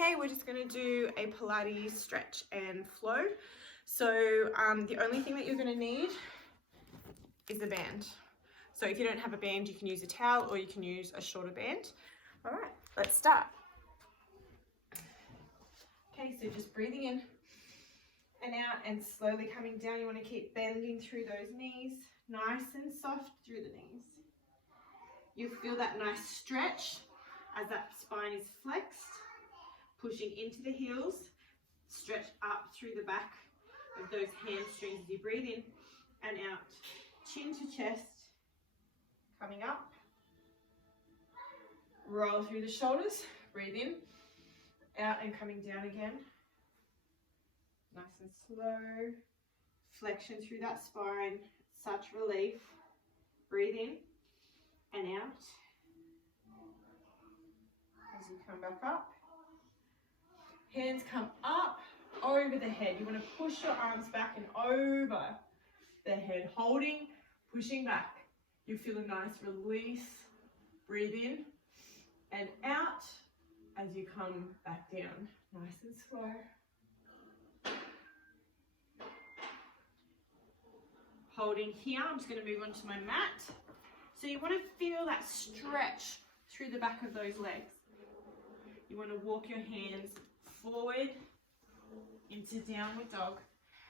Okay, we're just going to do a Pilates stretch and flow. So the only thing that you're going to need is a band. So if you don't have a band, you can use a towel or you can use a shorter band. All right, let's start. Okay, so just breathing in and out and slowly coming down. You want to keep bending through those knees, nice and soft through the knees. You feel that nice stretch as that spine is flexed, pushing into the heels, stretch up through the back of those hamstrings as you breathe in and out. Chin to chest, coming up. Roll through the shoulders, breathe in, out and coming down again. Nice and slow. Flexion through that spine, such relief. Breathe in and out. As you come back up. Hands come up over the head. You want to push your arms back and over the head, holding, pushing back. You feel a nice release. Breathe in and out as you come back down. Nice and slow. Holding here, I'm just going to move on to my mat. So you want to feel that stretch through the back of those legs. You want to walk your hands forward into downward dog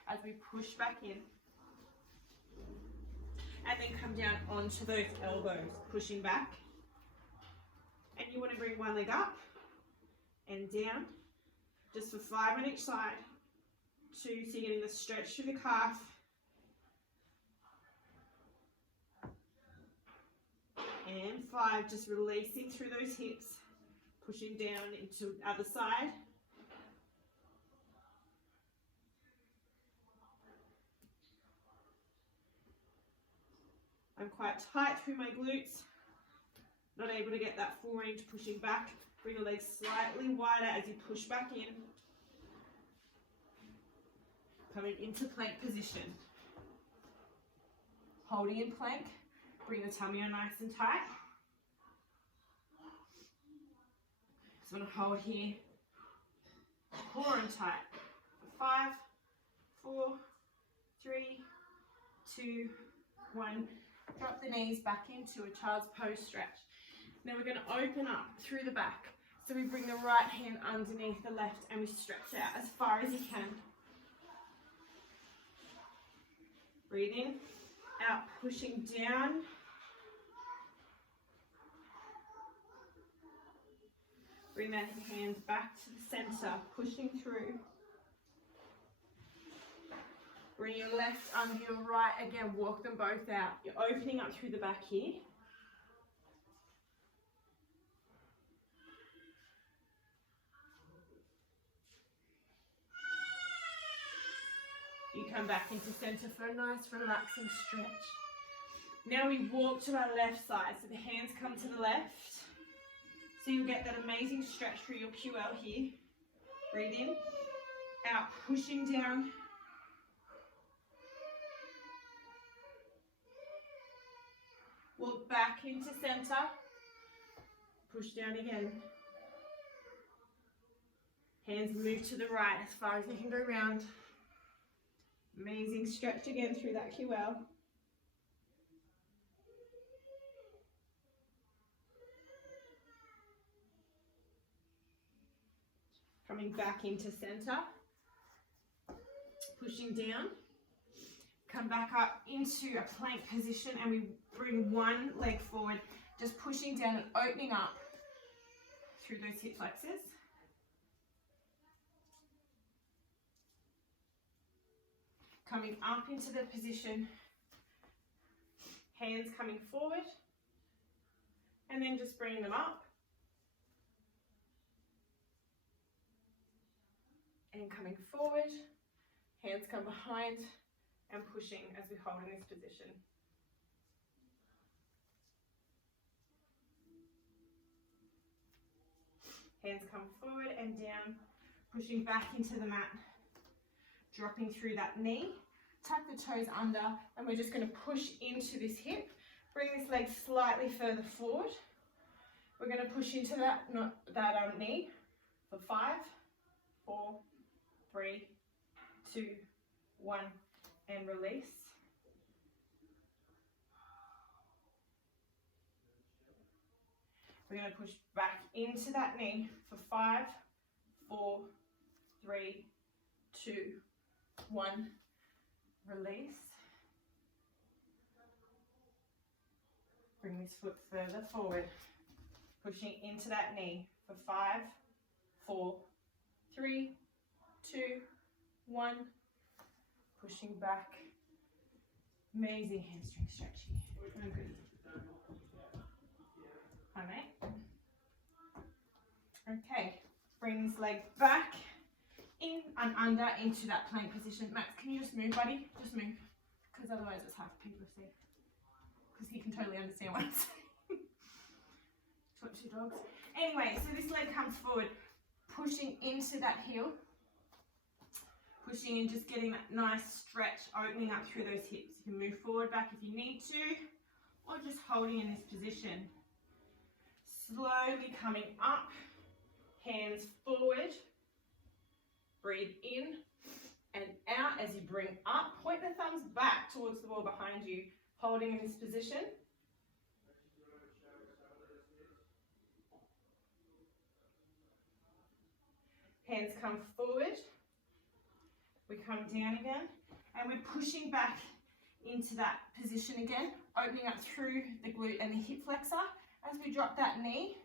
as we push back in. And then come down onto those elbows, pushing back. And you want to bring one leg up and down, just for 5 on each side. 2, so you're getting the stretch through the calf. And 5, just releasing through those hips, pushing down into the other side. I'm quite tight through my glutes, not able to get that full range pushing back. Bring the legs slightly wider as you push back in. Coming into plank position. Holding in plank, bring the tummy on nice and tight. So I'm going to hold here, core on tight. 5, 4, 3, 2, 1. Drop the knees back into a child's pose stretch. Now we're going to open up through the back. So we bring the right hand underneath the left and we stretch out as far as you can. Breathe in, out, pushing down. Bring that hand back to the center, pushing through. Bring your left under your right, again, walk them both out. You're opening up through the back here. You come back into center for a nice relaxing stretch. Now we walk to our left side, so the hands come to the left. So you'll get that amazing stretch through your QL here. Breathe in, out, pushing down. Walk back into center. Push down again. Hands move to the right as far as you can go round. Amazing stretch again through that QL. Coming back into center. Pushing down. Come back up into a plank position and we bring one leg forward, just pushing down and opening up through those hip flexors. Coming up into the position, hands coming forward, and then just bringing them up. And coming forward, hands come behind, and pushing as we hold in this position. Hands come forward and down, pushing back into the mat, dropping through that knee. Tuck the toes under, and we're just going to push into this hip. Bring this leg slightly further forward. We're going to push into that knee. for 5, 4, 3, 2, 1, and release. We're going to push back into that knee for 5, 4, 3, 2, 1, release. Bring this foot further forward, pushing into that knee for 5, 4, 3, 2, 1, pushing back. Amazing hamstring stretch here. Very good. All right. Okay, bring this leg back in and under into that plank position. Max, can you just move, buddy? Just move, because otherwise it's hard for people to see. Because he can totally understand what I'm saying. What two dogs. Anyway, so this leg comes forward, pushing into that heel, pushing and just getting that nice stretch, opening up through those hips. You can move forward, back if you need to, or just holding in this position. Slowly coming up, hands forward, breathe in and out as you bring up. Point the thumbs back towards the wall behind you, holding in this position. Hands come forward, we come down again, and we're pushing back into that position again, opening up through the glute and the hip flexor as we drop that knee,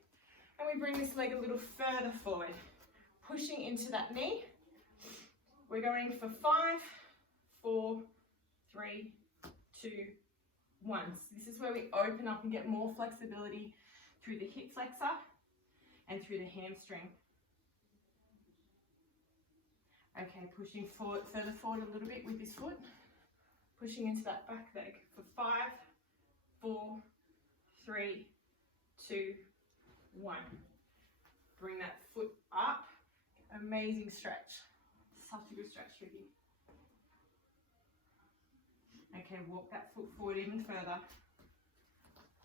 and we bring this leg a little further forward, pushing into that knee. We're going for 5, 4, 3, 2, 1. So this is where we open up and get more flexibility through the hip flexor and through the hamstring. Okay, pushing forward, further forward a little bit with this foot, pushing into that back leg for 5, 4, 3, 2, 1. Bring that foot up. Amazing stretch. Such a good stretch for you. Okay, walk that foot forward even further.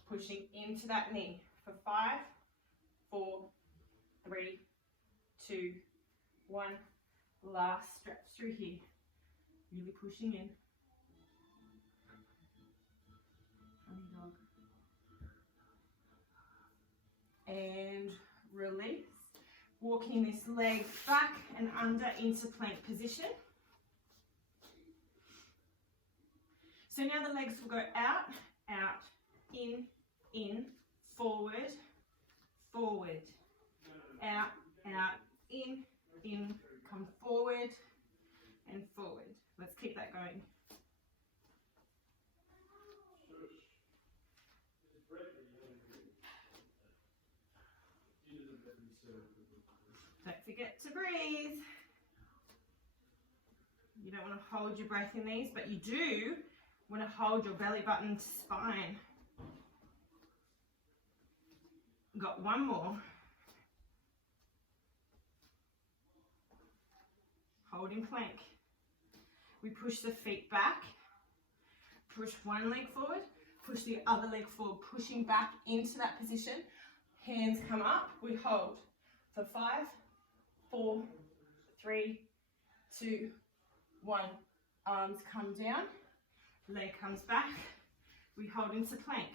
Pushing into that knee for 5, 4, 3, 2, 1. Last stretch through here. Really pushing in. Funny dog. And release. Walking this leg back and under into plank position. So now the legs will go out, out, in, forward, forward, out, in, come forward and forward. Let's keep that going. Don't forget to breathe. You don't want to hold your breath in these, but you do want to hold your belly button to spine. Got one more. Holding plank. We push the feet back, push one leg forward, push the other leg forward, pushing back into that position. Hands come up, we hold for 5, 4, 3, 2, 1. Arms come down, leg comes back, we hold into plank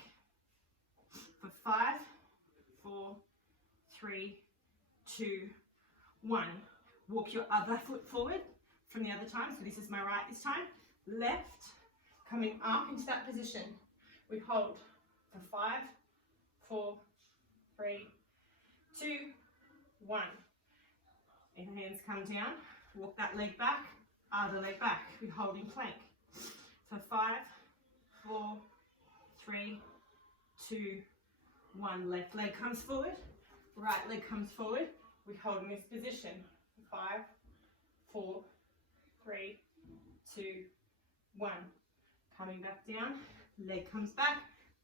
for 5, 4, 3, 2, 1. Walk your other foot forward from the other time. So this is my right this time. Left, coming up into that position. We hold for 5, 4, 3, 2, 1. And hands come down. Walk that leg back, other leg back. We hold in plank for 5, 4, 3, 2, 1. Left leg comes forward, right leg comes forward. We hold in this position. 5, 4, 3, 2, 1. Coming back down, leg comes back,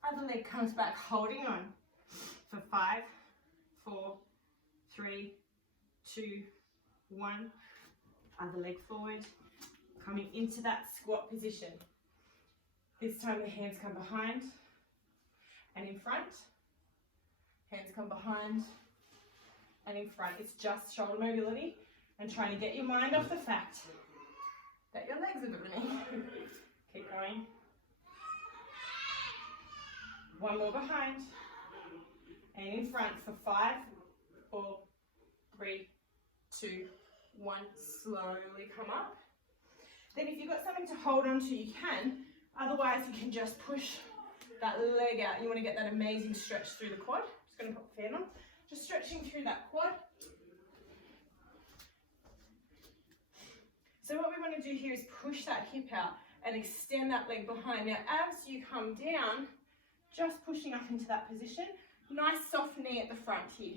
other leg comes back, holding on for 5, 4, 3, 2, 1. Other leg forward, coming into that squat position. This time the hands come behind and in front. Hands come behind and in front. It's just shoulder mobility and trying to get your mind off the fact that your legs are burning. Keep going. One more behind. And in front for 5, 4, 3, 2, 1. Slowly come up. Then if you've got something to hold on to, you can. Otherwise, you can just push that leg out. You want to get that amazing stretch through the quad. Just going to put the fan on. Just stretching through that quad. So what we want to do here is push that hip out and extend that leg behind. Now, as you come down, just pushing up into that position. Nice soft knee at the front here.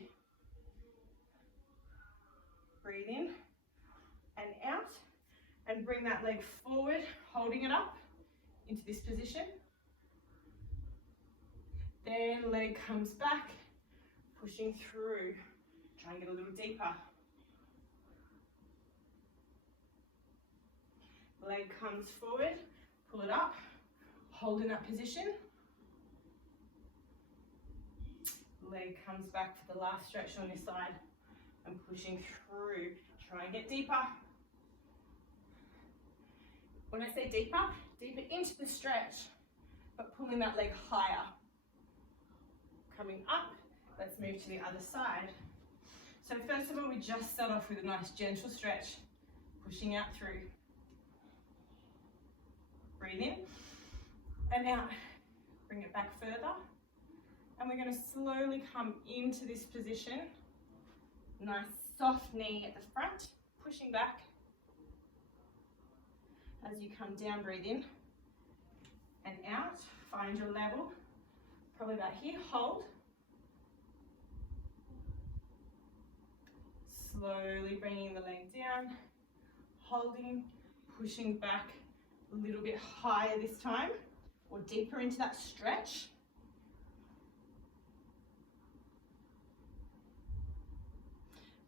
Breathe in and out, and bring that leg forward, holding it up into this position. Then leg comes back, pushing through. Try and get a little deeper. Leg comes forward, pull it up, hold in that position. Leg comes back for the last stretch on this side and pushing through. Try and get deeper. When I say deeper, deeper into the stretch, but pulling that leg higher. Coming up, let's move to the other side. So first of all, we just start off with a nice gentle stretch, pushing out through. Breathe in and out. Bring it back further. And we're going to slowly come into this position. Nice soft knee at the front, pushing back. As you come down, breathe in and out. Find your level. Probably about here. Hold. Slowly bringing the leg down. Holding, pushing back a little bit higher this time, or deeper into that stretch.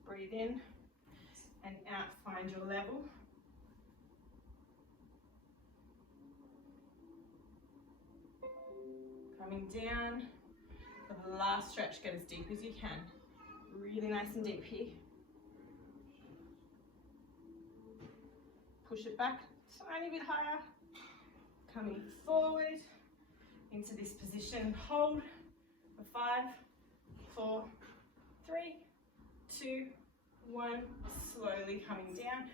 Breathe in and out, find your level. Coming down for the last stretch, get as deep as you can. Really nice and deep here. Push it back a tiny bit higher. Coming forward into this position, hold for 5, 4, 3, 2, 1, slowly coming down.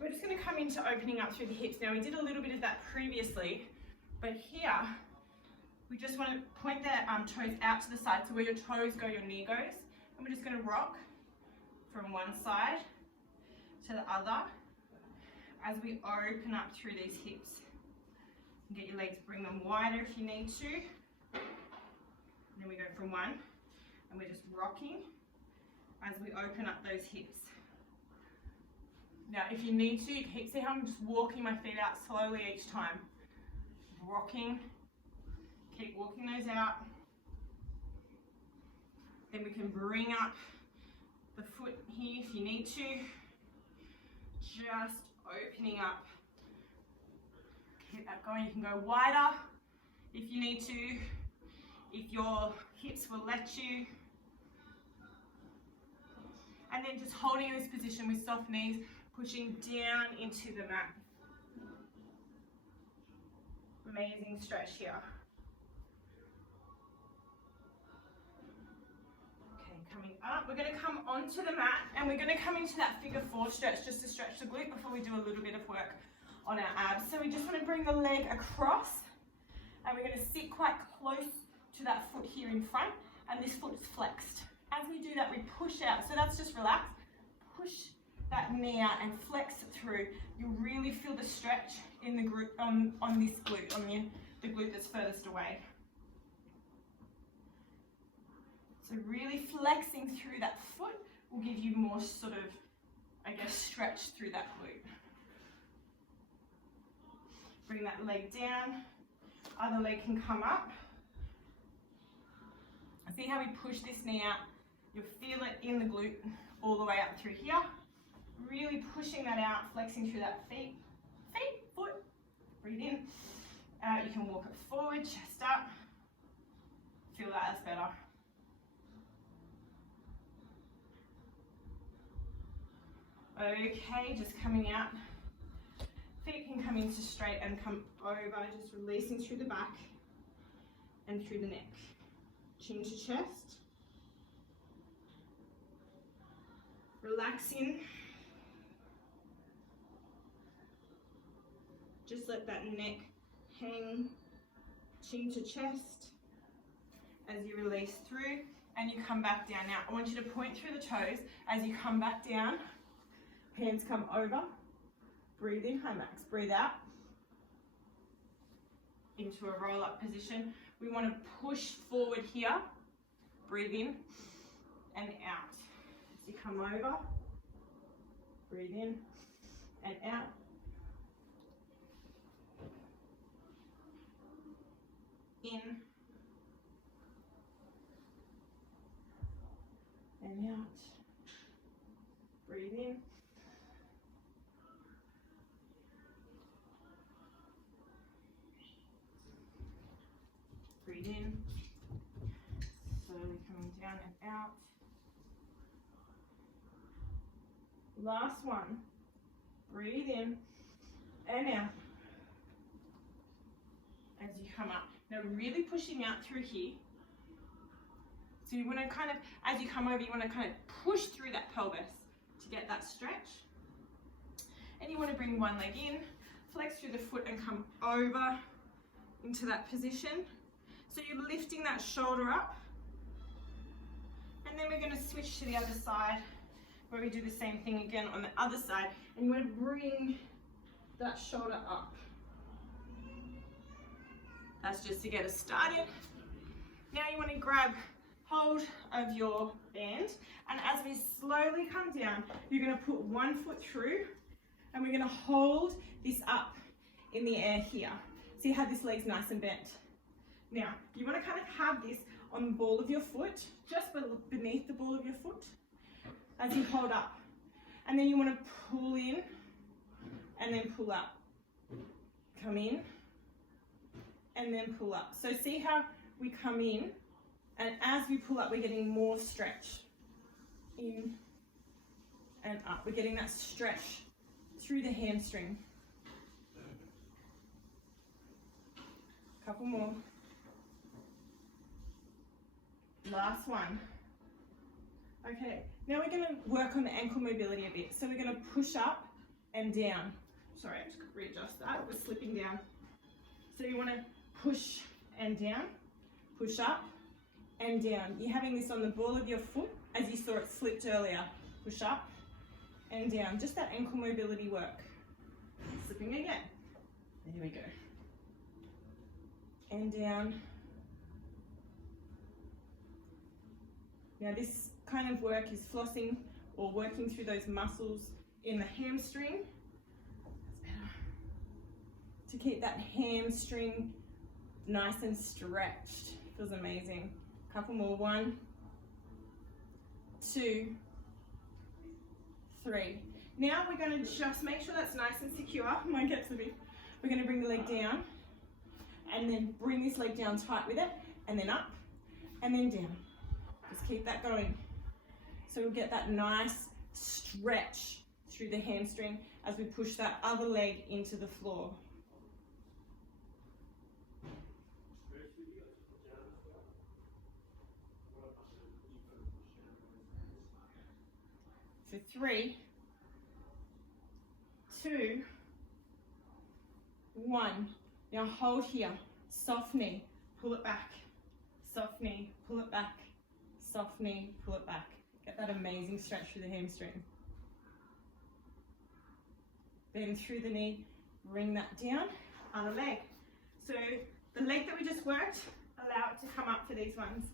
We're just going to come into opening up through the hips. Now we did a little bit of that previously, but here we just want to point the toes out to the side. So where your toes go, your knee goes. And we're just going to rock from one side to the other as we open up through these hips. Get your legs, bring them wider if you need to. And then we go from one, and we're just rocking as we open up those hips. Now, if you need to, you can see how I'm just walking my feet out slowly each time. Rocking, keep walking those out. Then we can bring up the foot here if you need to. Just opening up. Keep that going. You can go wider if you need to, if your hips will let you. And then just holding in this position with soft knees, pushing down into the mat. Amazing stretch here. Okay, coming up, we're going to come onto the mat and we're going to come into that figure 4 stretch just to stretch the glute before we do a little bit of work on our abs. So we just want to bring the leg across and we're going to sit quite close to that foot here in front, and this foot is flexed. As we do that, we push out. So that's just relax. Push that knee out and flex it through. You really feel the stretch in the glute, on this glute, on the glute that's furthest away. So really flexing through that foot will give you more sort of, I guess, stretch through that glute. Bring that leg down. Other leg can come up. See how we push this knee out? You'll feel it in the glute all the way up through here. Really pushing that out, flexing through that foot. Breathe in. Out, you can walk it forward, chest up. Feel that, that's better. Okay, just coming out. Feet can come into straight and come over, just releasing through the back and through the neck. Chin to chest. Relax in. Just let that neck hang, chin to chest as you release through and you come back down. Now, I want you to point through the toes as you come back down. Hands come over. Breathe in, hi Max. Breathe out into a roll-up position. We want to push forward here. Breathe in and out. As you come over, breathe in and out. In and out. Breathe in. Breathe in. Slowly coming down and out. Last one. Breathe in and out as you come up. Now really pushing out through here. So you want to kind of, as you come over, you want to kind of push through that pelvis to get that stretch. And you want to bring one leg in, flex through the foot and come over into that position. So you're lifting that shoulder up. And then we're going to switch to the other side where we do the same thing again on the other side. And you want to bring that shoulder up. That's just to get us started. Now you want to grab hold of your band, and as we slowly come down, you're going to put one foot through and we're going to hold this up in the air here. See how this leg's nice and bent. Now, you want to kind of have this on the ball of your foot, just beneath the ball of your foot, as you hold up. And then you want to pull in and then pull up. Come in and then pull up. So see how we come in, and as we pull up, we're getting more stretch. In and up. We're getting that stretch through the hamstring. Couple more. Last one. Okay, now we're going to work on the ankle mobility a bit. So we're going to push up and down. Sorry, I just got to readjust that. We're slipping down. So you want to push and down, push up and down. You're having this on the ball of your foot as you saw it slipped earlier. Push up and down. Just that ankle mobility work. Slipping again. There we go. And down. Now this kind of work is flossing or working through those muscles in the hamstring. That's better. To keep that hamstring nice and stretched. Feels amazing. Couple more. 1, 2, 3. Now we're going to just make sure that's nice and secure. Mine gets a bit. We're going to bring the leg down and then bring this leg down tight with it, and then up and then down. Just keep that going. So we'll get that nice stretch through the hamstring as we push that other leg into the floor. For 3, 2, 1. Now hold here. Soft knee, pull it back. Soft knee, pull it back. Soft knee, pull it back. Get that amazing stretch through the hamstring. Bend through the knee, bring that down. Other leg. So the leg that we just worked, allow it to come up for these ones.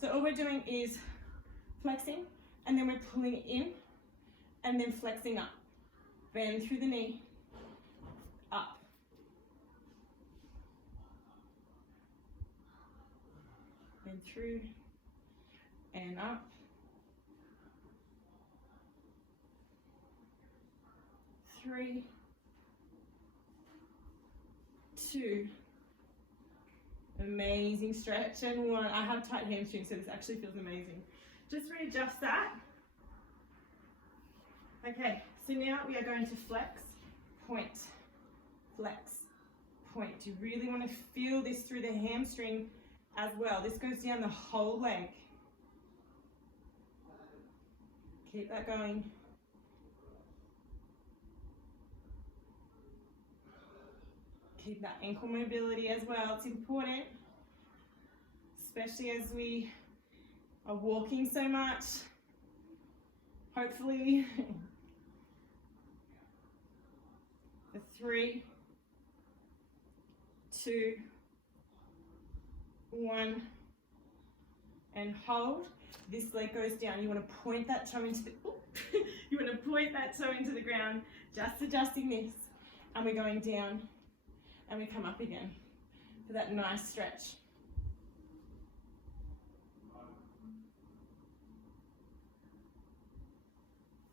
So all we're doing is flexing, and then we're pulling it in, and then flexing up. Bend through the knee, up. Bend through, and up. 3, 2. Amazing stretch. And 1. I have tight hamstrings, so this actually feels amazing. Just readjust that. Okay, so now we are going to flex, point, flex, point. You really want to feel this through the hamstring as well. This goes down the whole leg. Keep that going. Keep that ankle mobility as well. It's important, especially as we are walking so much. Hopefully. For 3, 2, 1, and hold. This leg goes down. You want to point that toe into the you want to point that toe into the ground, just adjusting this, and we're going down, and we come up again for that nice stretch.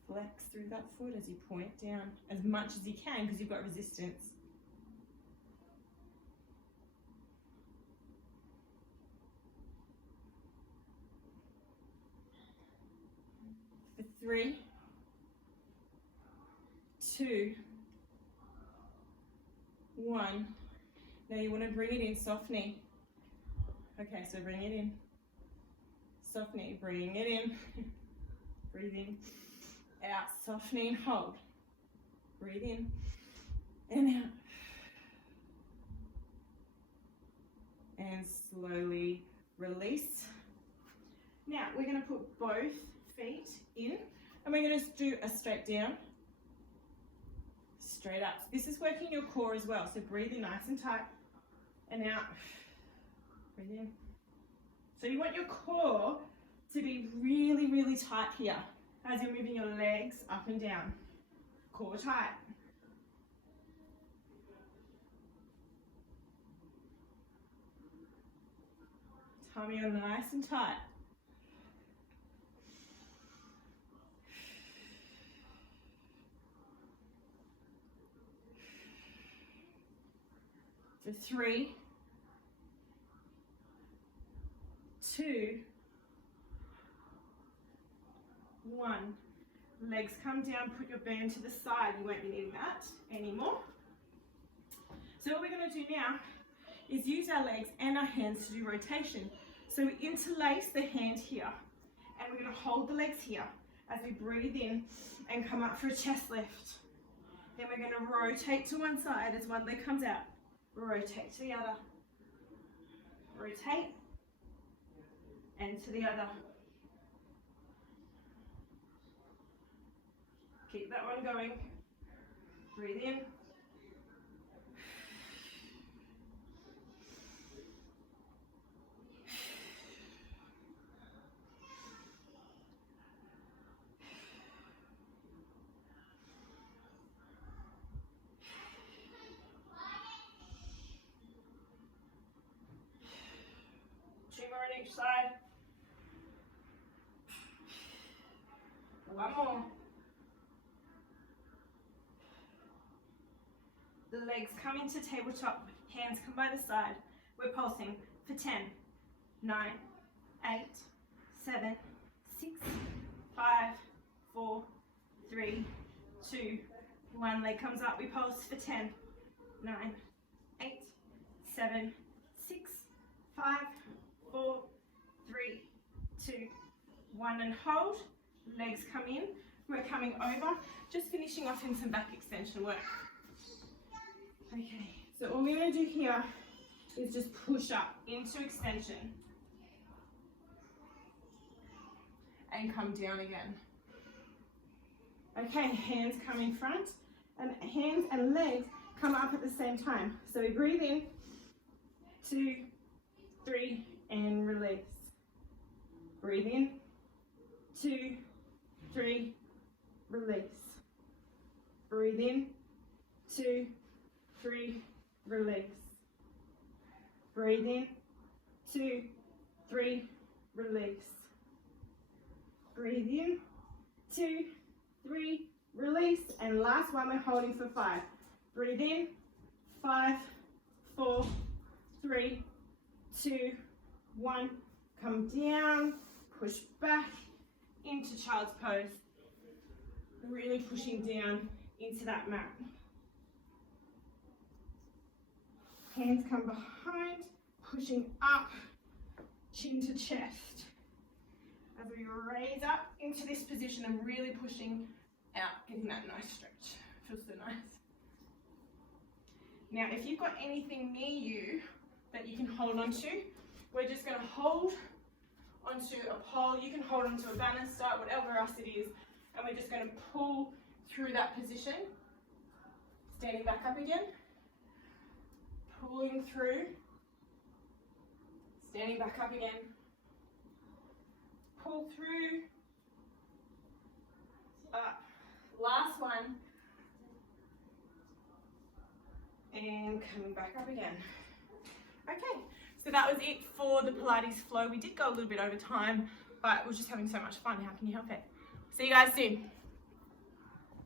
Flex through that foot as you point down as much as you can because you've got resistance. For 3, 2, 1. Now you want to bring it in, soft knee. Okay, so bring it in. Soft knee, bring it in. Breathe in. Out, soft knee and hold. Breathe in and out. And slowly release. Now we're going to put both feet in and we're going to do a straight down, straight up. This is working your core as well, so breathe in nice and tight and out. Breathe in. So you want your core to be really, really tight here as you're moving your legs up and down. Core tight. Tummy on nice and tight. For 3, 2, 1. Legs come down, put your band to the side. You won't be needing that anymore. So what we're going to do now is use our legs and our hands to do rotation. So we interlace the hand here and we're going to hold the legs here as we breathe in and come up for a chest lift. Then we're going to rotate to one side as one leg comes out. Rotate to the other. Rotate and to the other. Keep that one going. Breathe in. Two more on each side. One more. The legs come into tabletop, hands come by the side. We're pulsing for 10, 9, 8, 7, 6, 5, 4, 3, 2, 1. Leg comes up, we pulse for 10, 9, 8, 7, 6, 5, 4, 3, 2, 1, and hold. Legs come in. We're coming over, just finishing off in some back extension work. Okay, so all we're going to do here is just push up into extension and come down again. Okay, hands come in front and hands and legs come up at the same time. So we breathe in, 2, 3, and release. Breathe in, 2, 3, release. Breathe in, 2, 3, release. Breathe in, 2, 3, release. Breathe in, 2, 3, release. And last one, we're holding for 5. Breathe in, 5, 4, 3, 2, 1. Come down, push back into child's pose. really pushing down into that mat. Hands come behind, pushing up, chin to chest. As we raise up into this position and really pushing out, getting that nice stretch. Feels so nice. Now, if you've got anything near you that you can hold onto, we're just going to hold onto a pole. You can hold onto a banister, whatever else it is, and we're just going to pull through that position. Standing back up again, pulling through, standing back up again, pull through, up. Last one, and coming back up again. Okay, so that was it for the Pilates flow. We did go a little bit over time, but we're just having so much fun. How can you help it? See you guys soon.